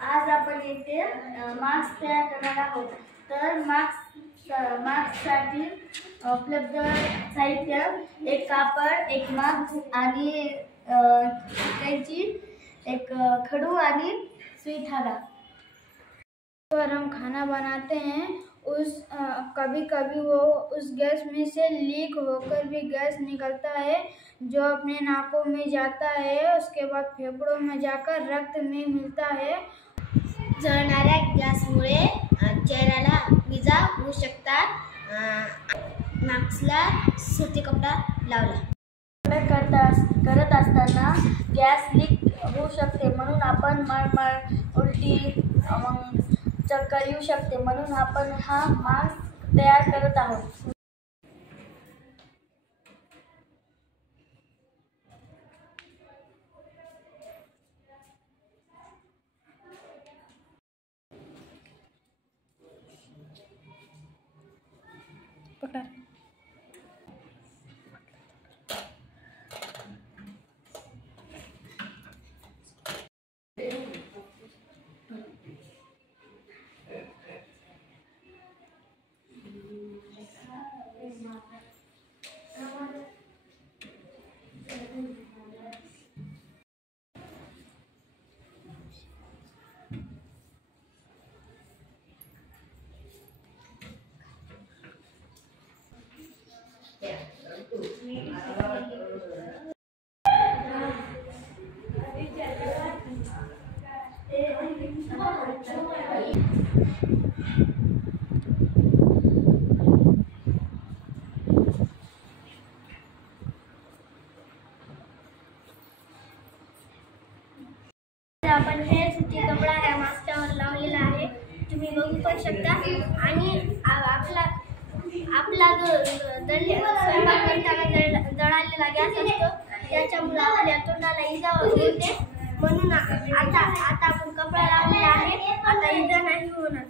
आज आपण येथे मास्क तयार करणार आहोत। तर मास्कसाठी उपलब्ध साहित्य एक कापड, एक मास्क आणि कैंची, एक खड़ू आणि सुई धागा। पर हम खाना बनाते हैं कभी कभी वो उस गैस में से लीक होकर भी गैस निकलता है जो अपने नाकों में जाता है, उसके बाद फेफड़ों में जाकर रक्त में मिलता है। जळणाऱ्या गॅसमुळे चेहऱ्याला विजा होऊ शकतात। मास्कला सुती कपडा लावला। करत असताना गॅस लीक होऊ शकते, म्हणून आपण मळमळ, उलटी, चक्कर येऊ शकते, म्हणून आपण हा मास्क तयार करत आहोत। आपण हे सुती कपडा या मास्कवर लावलेला आहे, तुम्ही बघू पण शकता। आणि आपला जो स्वयंपाक करताना जळालेला गॅस असतो त्याच्यामुळे आपल्या तोंडाला इजा होते, म्हणून आता आपण कपडा लावलेला आहे, आता इजा नाही होणार।